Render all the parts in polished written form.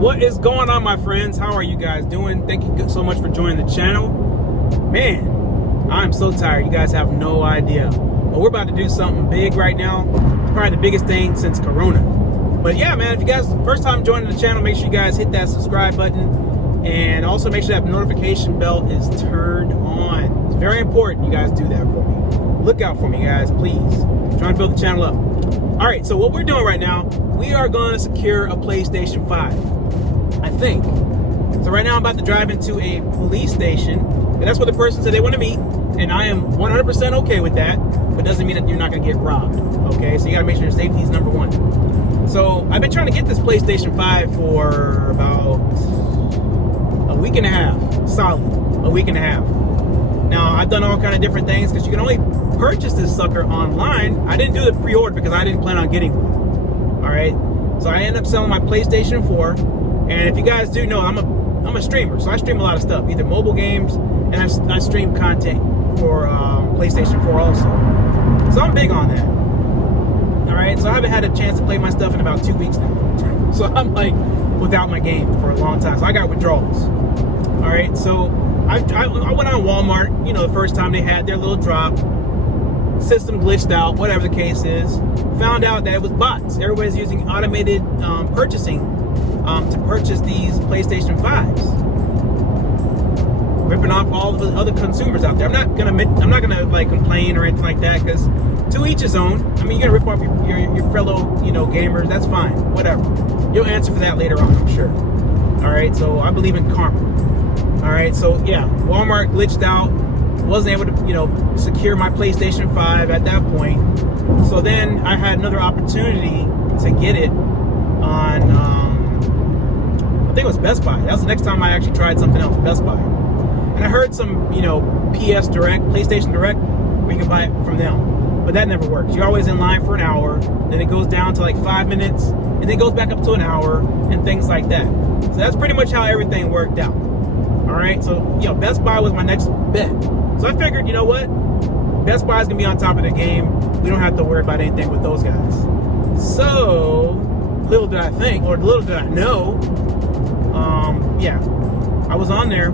What is going on, my friends? How are you guys doing? Thank you so much for joining the channel. Man, I'm so tired. You guys have no idea. But we're about to do something big right now. It's probably the biggest thing since Corona. But yeah, man, if you guys first time joining the channel, make sure you guys hit that subscribe button. And also make sure that notification bell is turned on. It's very important you guys do that for me. Look out for me, guys, please. I'm trying to build the channel up. All right, so what we're doing right now, we are going to secure a PlayStation 5, I think. So right now I'm about to drive into a police station, and that's what the person said they want to meet, and I am 100% okay with that, but doesn't mean that you're not going to get robbed, okay? So you got to make sure your safety is number one. So I've been trying to get this PlayStation 5 for about a week and a half, solid, a week and a half. Now, I've done all kind of different things because you can only purchase this sucker online. I didn't do the pre-order because I didn't plan on getting one. All right, so I ended up selling my PlayStation 4. And if you guys do know, I'm a streamer, so I stream a lot of stuff, either mobile games, and I stream content for PlayStation 4 also. So I'm big on that. All right, so I haven't had a chance to play my stuff in about 2 weeks now. So I'm like without my game for a long time. So I got withdrawals. All right, so I went on Walmart, you know, the first time they had their little drop. System glitched out, whatever the case is. Found out that it was bots. Everybody's using automated purchasing to purchase these PlayStation 5s, ripping off all of the other consumers out there. I'm not gonna like complain or anything like that, because to each his own. I mean, you're gonna rip off your fellow, you know, gamers. That's fine, whatever. You'll answer for that later on, I'm sure. All right, so I believe in karma. All right, so yeah, Walmart glitched out. Wasn't able to, you know, secure my PlayStation 5 at that point. So then I had another opportunity to get it on, I think it was Best Buy. That was the next time I actually tried something else, Best Buy. And I heard some, you know, PS Direct, PlayStation Direct, where you can buy it from them. But that never works. You're always in line for an hour, then it goes down to like 5 minutes, and then it goes back up to an hour, and things like that. So that's pretty much how everything worked out. All right, so, you know, Best Buy was my next bet. So I figured, you know what? Best Buy's gonna be on top of the game. We don't have to worry about anything with those guys. So, little did I think, or little did I know, yeah, I was on there,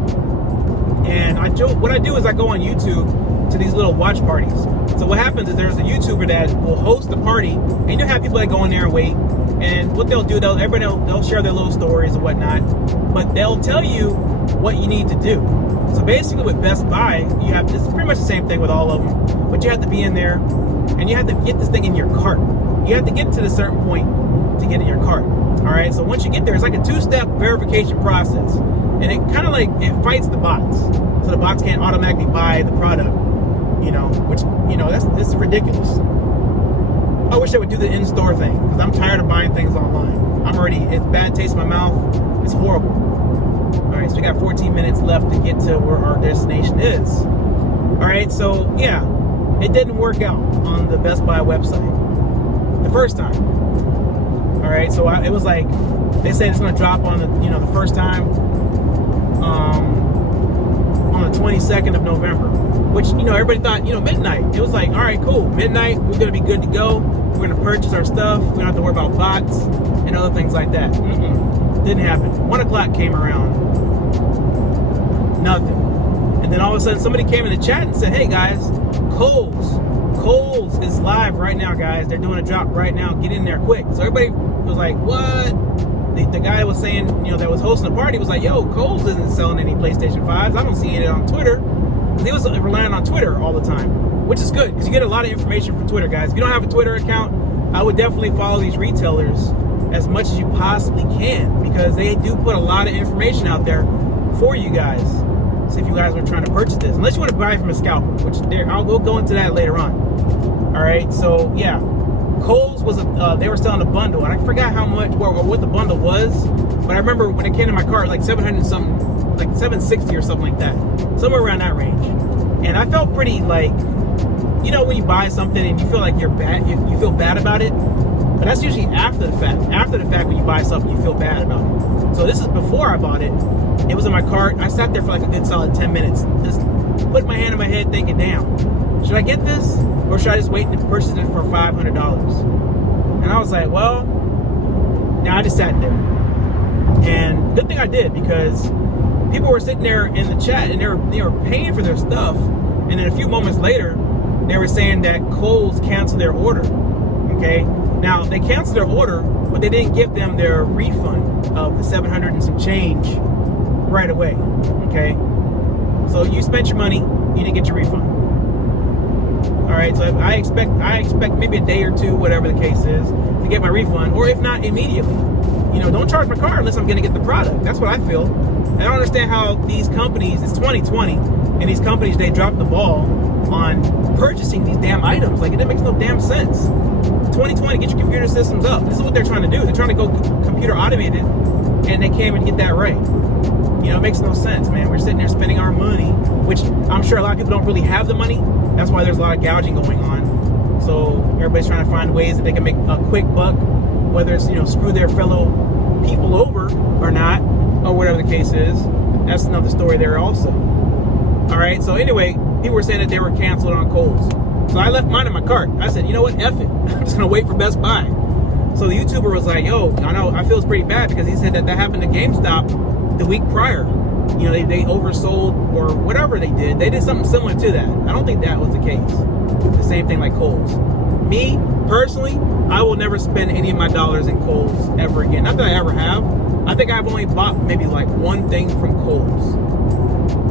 and what I do is I go on YouTube to these little watch parties. So what happens is there's a YouTuber that will host the party, and you'll have people that go in there and wait. And what they'll do, they'll share their little stories and whatnot, but they'll tell you what you need to do. So basically with Best Buy, you have this pretty much the same thing with all of them, but you have to be in there and you have to get this thing in your cart. You have to get to a certain point to get in your cart. All right, so once you get there, it's like a two-step verification process, and it kind of like, it fights the bots. So the bots can't automatically buy the product, you know, which, you know, that's ridiculous. I wish I would do the in-store thing, because I'm tired of buying things online. It's bad taste in my mouth. It's horrible. All right, so we got 14 minutes left to get to where our destination is. All right, so yeah, it didn't work out on the Best Buy website the first time. All right, so it was like, they said it's gonna drop on the, you know, the first time on the 22nd of November, which, you know, everybody thought, you know, midnight. It was like, all right, cool, midnight, we're gonna be good to go. We're gonna purchase our stuff. We don't have to worry about bots and other things like that. Didn't happen. 1 o'clock came around. Nothing. And then all of a sudden somebody came in the chat and said, hey guys, Kohl's is live right now, guys. They're doing a drop right now. Get in there quick. So everybody was like, what? The guy that was saying, you know, that was hosting the party was like, yo, Kohl's isn't selling any PlayStation 5s. I don't see it on Twitter. He was relying on Twitter all the time, which is good because you get a lot of information from Twitter, guys. If you don't have a Twitter account, I would definitely follow these retailers as much as you possibly can, because they do put a lot of information out there for you guys. So if you guys are trying to purchase this, unless you want to buy it from a scalper, which we'll go into that later on. All right, so yeah, Kohl's was they were selling a bundle, and I forgot how much or what the bundle was, but I remember when it came to my cart, like 700 something, like 760 or something like that, somewhere around that range. And I felt pretty, like, you know, when you buy something and you feel like you feel bad about it, but that's usually after the fact. After the fact, when you buy something, you feel bad about it. So this is before I bought it. It was in my cart. I sat there for like a good solid 10 minutes, just put my hand on my head thinking, damn, should I get this? Or should I just wait to purchase it for $500? And I was like, well, now I just sat there. And good thing I did, because people were sitting there in the chat and they were paying for their stuff, and then a few moments later they were saying that Kohl's canceled their order. Okay, now they canceled their order, but they didn't give them their refund of the 700 and some change right away. Okay, so you spent your money, you didn't get your refund. All right, so I expect maybe a day or two, whatever the case is, to get my refund, or if not immediately. You know, don't charge my card unless I'm going to get the product. That's what I feel. I don't understand how these companies, it's 2020, and these companies, they drop the ball on purchasing these damn items. Like, it makes no damn sense. 2020, get your computer systems up. This is what they're trying to do. They're trying to go computer automated, and they can't even get that right. You know, it makes no sense, man. We're sitting there spending our money, which I'm sure a lot of people don't really have the money. That's why there's a lot of gouging going on. So everybody's trying to find ways that they can make a quick buck, whether it's, you know, screw their fellow people over or not, or whatever the case is. That's another story there also. All right, so anyway, people were saying that they were canceled on Kohl's. So I left mine in my cart. I said, you know what, F it. I'm just gonna wait for Best Buy. So the YouTuber was like, yo, I know, I feel it's pretty bad, because he said that happened to GameStop the week prior. You know, they oversold or whatever they did. They did something similar to that. I don't think that was the case. The same thing like Kohl's. Me, personally, I will never spend any of my dollars in Kohl's ever again. Not that I ever have. I think I've only bought maybe like one thing from Kohl's.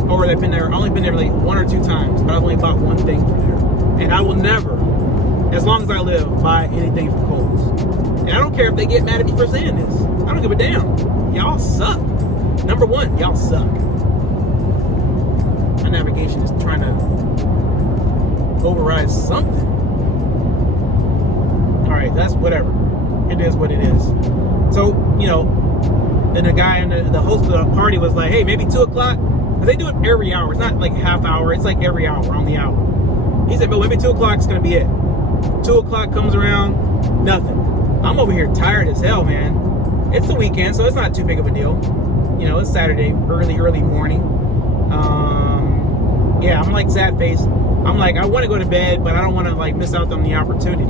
Or I've only been there like one or two times, but I've only bought one thing from there. And I will never, as long as I live, buy anything from Kohl's. And I don't care if they get mad at me for saying this. I don't give a damn. Y'all suck. Number one, y'all suck. My navigation is trying to override something. All right, that's whatever. It is what it is. So, you know, then the guy and the host of the party was like, hey, maybe 2 o'clock. Because they do it every hour. It's not like half hour. It's like every hour on the hour. He said, but maybe 2 o'clock is going to be it. 2 o'clock comes around, nothing. I'm over here tired as hell, man. It's the weekend, so it's not too big of a deal. You know, it's Saturday, early morning. Yeah, I'm like sad face. I'm like, I want to go to bed, but I don't want to like miss out on the opportunity.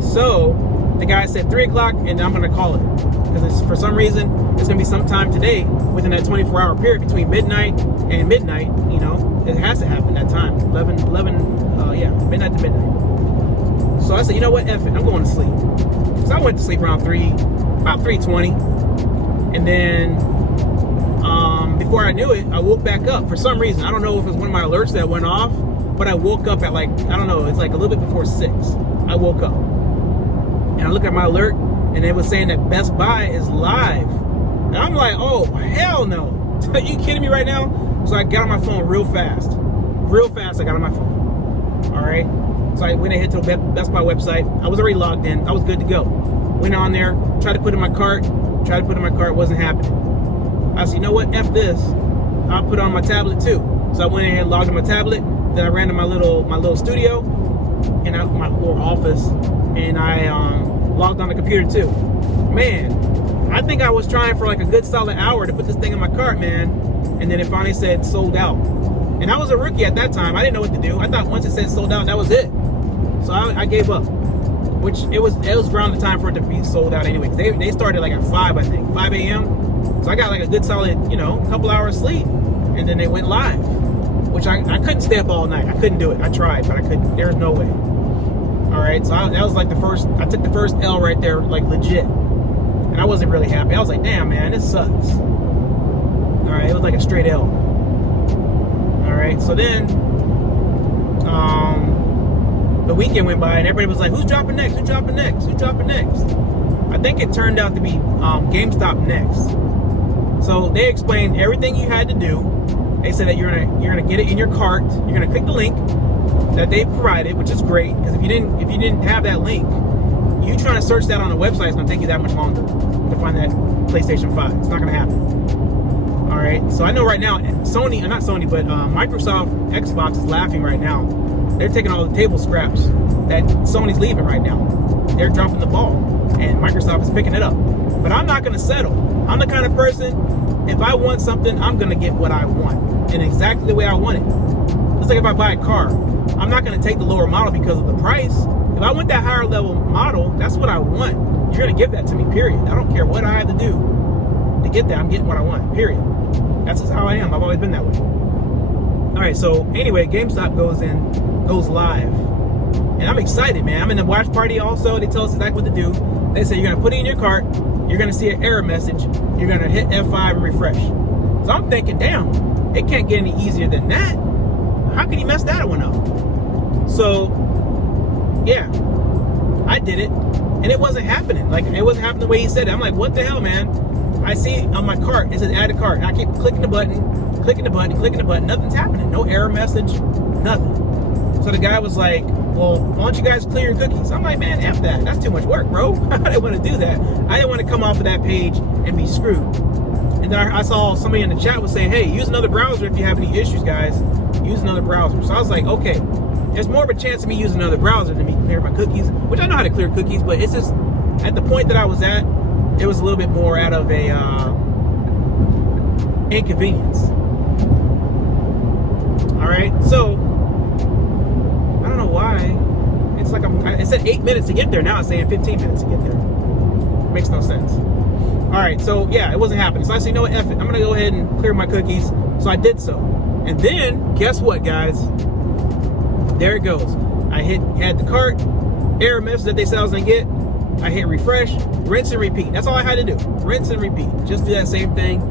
So the guy said 3 o'clock, and I'm going to call it. Because for some reason, it's going to be sometime today within that 24-hour period between midnight and midnight. You know, it has to happen that time. 11, midnight to midnight. So I said, you know what, F it, I'm going to sleep. So I went to sleep around about 3:20. And then before I knew it, I woke back up for some reason. I don't know if it was one of my alerts that went off, but I woke up at like, I don't know, it's like a little bit before 6. I woke up and I looked at my alert, and it was saying that Best Buy is live. And I'm like, oh, hell no. Are you kidding me right now? So I got on my phone real fast. I got on my phone. All right. So I went ahead to the Best Buy website. I was already logged in. I was good to go. Went on there, tried to put in my cart. Wasn't happening. I said, you know what? F this. I'll put it on my tablet too. So I went ahead and logged on my tablet. Then I ran to my little studio and my little office, and I logged on the computer too. Man, I think I was trying for like a good solid hour to put this thing in my cart, man. And then it finally said sold out. And I was a rookie at that time. I didn't know what to do. I thought once it said sold out, that was it. So I gave up. Which it was around the time for it to be sold out anyway. They started like at 5, I think, 5 a.m. So I got like a good solid, you know, couple hours sleep. And then they went live. Which I couldn't stay up all night. I couldn't do it. I tried, but I couldn't. There's no way. All right, so that was like I took the first L right there, like legit. And I wasn't really happy. I was like, damn, man, this sucks. All right, it was like a straight L. All right, so then the weekend went by, and everybody was like, who's dropping next? Who's dropping next? Who's dropping next? I think it turned out to be GameStop next. So they explained everything you had to do. They said that you're gonna get it in your cart. You're gonna click the link that they provided, which is great, because if you didn't have that link, you trying to search that on the website is gonna take you that much longer to find that PlayStation 5. It's not gonna happen. All right. So I know right now, Microsoft Xbox is laughing right now. They're taking all the table scraps that Sony's leaving right now. They're dropping the ball, and Microsoft is picking it up. But I'm not gonna settle. I'm the kind of person, if I want something, I'm gonna get what I want, and exactly the way I want it. It's like if I buy a car, I'm not gonna take the lower model because of the price. If I want that higher level model, that's what I want. You're gonna give that to me, period. I don't care what I have to do. to get that, I'm getting what I want, period. That's just how I am. I've always been that way. All right, so anyway, GameStop goes live. And I'm excited, man. I'm in the watch party also. They tell us exactly what to do. They say you're gonna put it in your cart, you're gonna see an error message, you're gonna hit F5 and refresh. So I'm thinking, damn, it can't get any easier than that. How could he mess that one up? So, yeah, I did it, and it wasn't happening. Like, it wasn't happening the way he said it. I'm like, what the hell, man? I see on my cart, it says add to cart, and I keep clicking the button, nothing's happening. No error message, nothing. So the guy was like, well, why don't you guys clear your cookies? I'm like, man, F that. That's too much work, bro. I didn't want to do that. I didn't want to come off of that page and be screwed. And then I saw somebody in the chat was saying, hey, use another browser if you have any issues, guys. Use another browser. So I was like, okay, there's more of a chance of me using another browser than me clear my cookies, which I know how to clear cookies, but it's just, at the point that I was at, it was a little bit more out of a inconvenience. All right, so I don't know why. It's like it said 8 minutes to get there. Now it's saying 15 minutes to get there. Makes no sense. All right, so yeah, it wasn't happening. So I said, you know what, F it. I'm gonna go ahead and clear my cookies. So I did so. And then, guess what, guys? There it goes. I had the cart, error message that they said I was gonna get. I hit refresh, rinse and repeat. That's all I had to do. Rinse and repeat. Just do that same thing.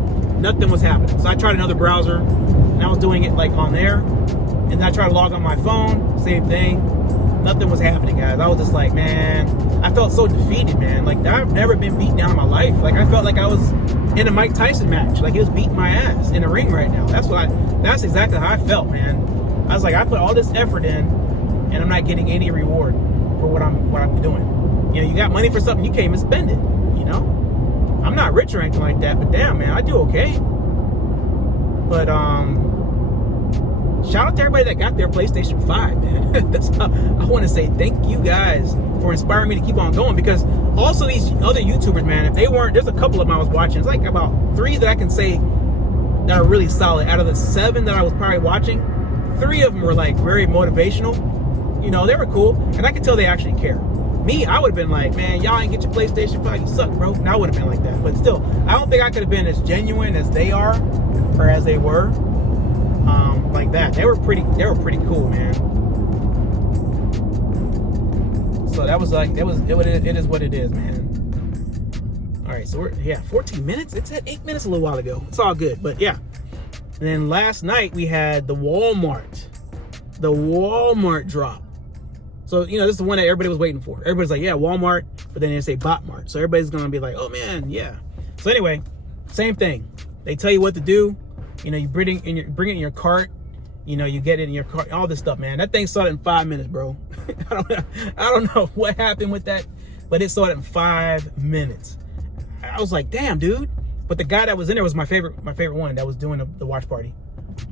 Nothing was happening. So I tried another browser, and I was doing it like on there. And then I tried to log on my phone, same thing. Nothing was happening, guys. I was just like, man, I felt so defeated, man. Like, I've never been beat down in my life. Like, I felt like I was in a Mike Tyson match. Like, he was beating my ass in the ring right now. That's exactly how I felt, man. I was like, I put all this effort in, and I'm not getting any reward for what I'm doing. You know, you got money for something, you can't even spend it, you know? I'm not rich or anything like that, but damn, man, I do okay. But, shout out to everybody that got their PlayStation 5, man. That's how I want to say thank you guys for inspiring me to keep on going, because also these other YouTubers, man, if they weren't, there's a couple of them I was watching. It's like about 3 that I can say that are really solid. Out of the 7 that I was probably watching, 3 of them were like very motivational. You know, they were cool, and I could tell they actually care. Me, I would have been like, man, y'all ain't get your PlayStation 5, you suck, bro. And I would have been like that. But still, I don't think I could have been as genuine as they are, or as they were. Like that. They were pretty cool, man. So that was like, it is what it is, man. All right, so 14 minutes. It said 8 minutes a little while ago. It's all good, but yeah. And then last night we had the Walmart drop. So, you know, this is the one that everybody was waiting for. Everybody's like, yeah, Walmart, but then they say Botmart. So everybody's gonna be like, oh man, yeah. So anyway, same thing. They tell you what to do. You know, you bring it in your cart. You know, you get it in your cart, all this stuff, man. That thing started in 5 minutes, bro. I don't know what happened with that, but it started in 5 minutes. I was like, damn, dude. But the guy that was in there was my favorite one that was doing the watch party.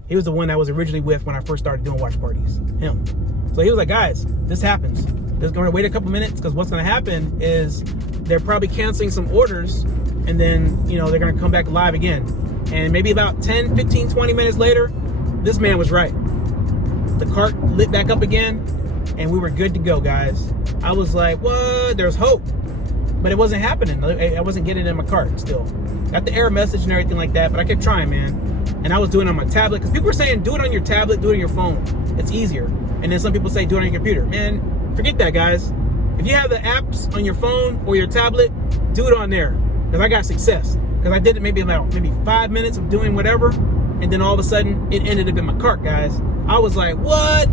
He was the one that I was originally with when I first started doing watch parties. Him. So he was like, guys, this happens. They're going to wait a couple minutes, because what's going to happen is they're probably canceling some orders, and then, you know, they're going to come back live again. And maybe about 10, 15, 20 minutes later, this man was right. The cart lit back up again, and we were good to go, guys. I was like, what? There's hope. But it wasn't happening. I wasn't getting it in my cart still. Got the error message and everything like that, but I kept trying, man. And I was doing it on my tablet, because people were saying, do it on your tablet, do it on your phone. It's easier. And then some people say, do it on your computer. Man, forget that, guys. If you have the apps on your phone or your tablet, do it on there. Because I got success. Because I did it maybe 5 minutes of doing whatever, and then all of a sudden, it ended up in my cart, guys. I was like, what?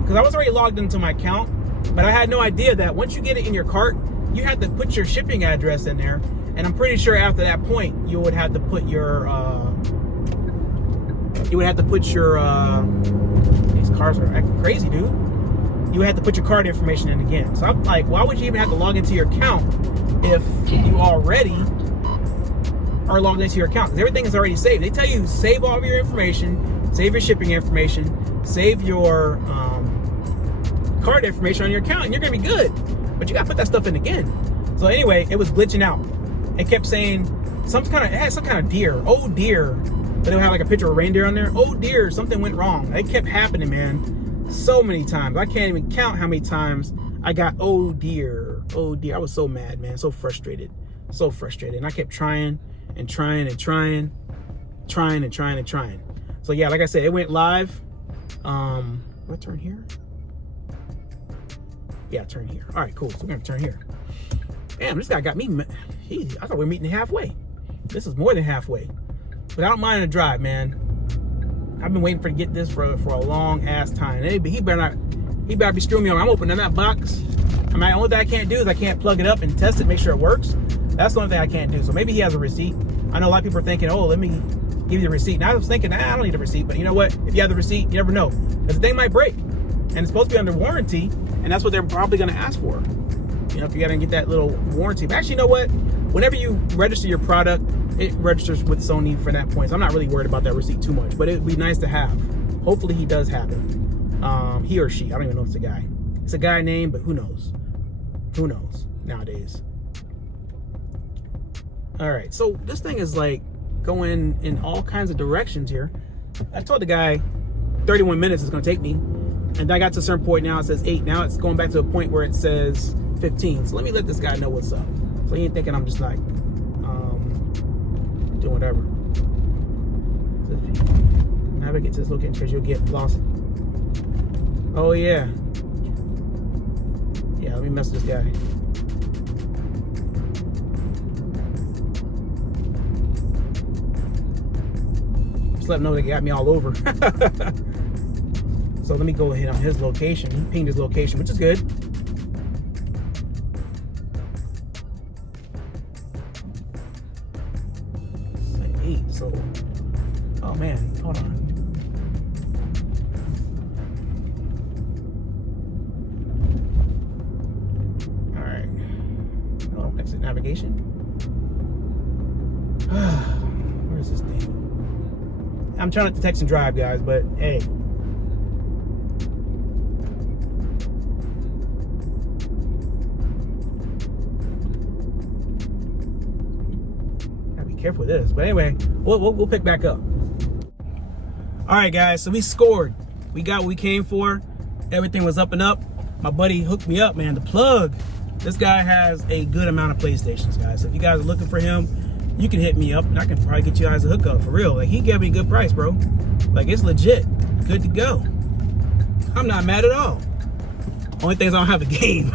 Because I was already logged into my account, but I had no idea that once you get it in your cart, you have to put your shipping address in there. And I'm pretty sure after that point, you would have to put your, these cars are acting crazy, dude. You would have to put your card information in again. So I'm like, why would you even have to log into your account if you already are logged into your account? Because everything is already saved. They tell you save all of your information, save your shipping information, save your card information on your account, and you're gonna be good. But you gotta put that stuff in again. So anyway, it was glitching out. It kept saying it had some kind of deer. Oh dear. But it would have like a picture of a reindeer on there. Oh dear, something went wrong. It kept happening, man. So many times. I can't even count how many times I got oh dear. Oh dear. I was so mad, man. So frustrated. And I kept trying. and trying. So yeah, like I said, it went live. What, turn here? Yeah, turn here. All right, cool. So we're gonna turn here. Damn, this guy got me. I thought we were meeting halfway. This is more than halfway. But I don't mind the drive, man. I've been waiting to get this for a long ass time. He better be screwing me on. I'm opening that box. I mean, the only thing I can't do is I can't plug it up and test it, make sure it works. That's the only thing I can't do. So maybe he has a receipt. I know a lot of people are thinking, oh, let me give you the receipt. And I was thinking, I don't need a receipt. But you know what? If you have the receipt, you never know. Because the thing might break. And it's supposed to be under warranty. And that's what they're probably going to ask for. You know, if you got to get that little warranty. But actually, you know what? Whenever you register your product, it registers with Sony for that point. So I'm not really worried about that receipt too much. But it would be nice to have. Hopefully he does have it. He or she. I don't even know if it's a guy. It's a guy name, but who knows? Who knows nowadays? All right, so this thing is like going in all kinds of directions here. I told the guy 31 minutes is gonna take me, and I got to a certain point. Now it says 8. Now it's going back to a point where it says 15. So let me let this guy know what's up, so he ain't thinking I'm just like doing whatever. How do I get to this location? Because you'll get lost. Oh yeah. Yeah, let me mess with this guy. Just let him know they got me all over. So let me go ahead on his location. He pinged his location, which is good. It's like 8, so... Oh man, hold on. Exit navigation. Where is this thing? I'm trying not to text and drive, guys, but hey. Gotta be careful with this. But anyway, we'll pick back up. All right, guys. So we scored. We got what we came for. Everything was up and up. My buddy hooked me up, man. The plug. This guy has a good amount of PlayStations, guys. So if you guys are looking for him, you can hit me up, and I can probably get you guys a hookup for real. Like, he gave me a good price, bro. Like, it's legit. Good to go. I'm not mad at all. Only thing is I don't have the game.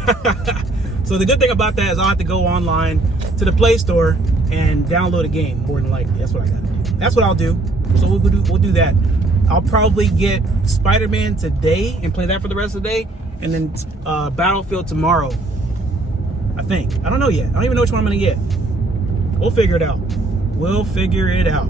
So the good thing about that is I'll have to go online to the Play Store and download a game, more than likely. That's what I gotta do. That's what I'll do. So we'll do that. I'll probably get Spider-Man today and play that for the rest of the day, and then Battlefield tomorrow. I think. I don't know yet. I don't even know which one I'm gonna get. We'll figure it out. We'll figure it out.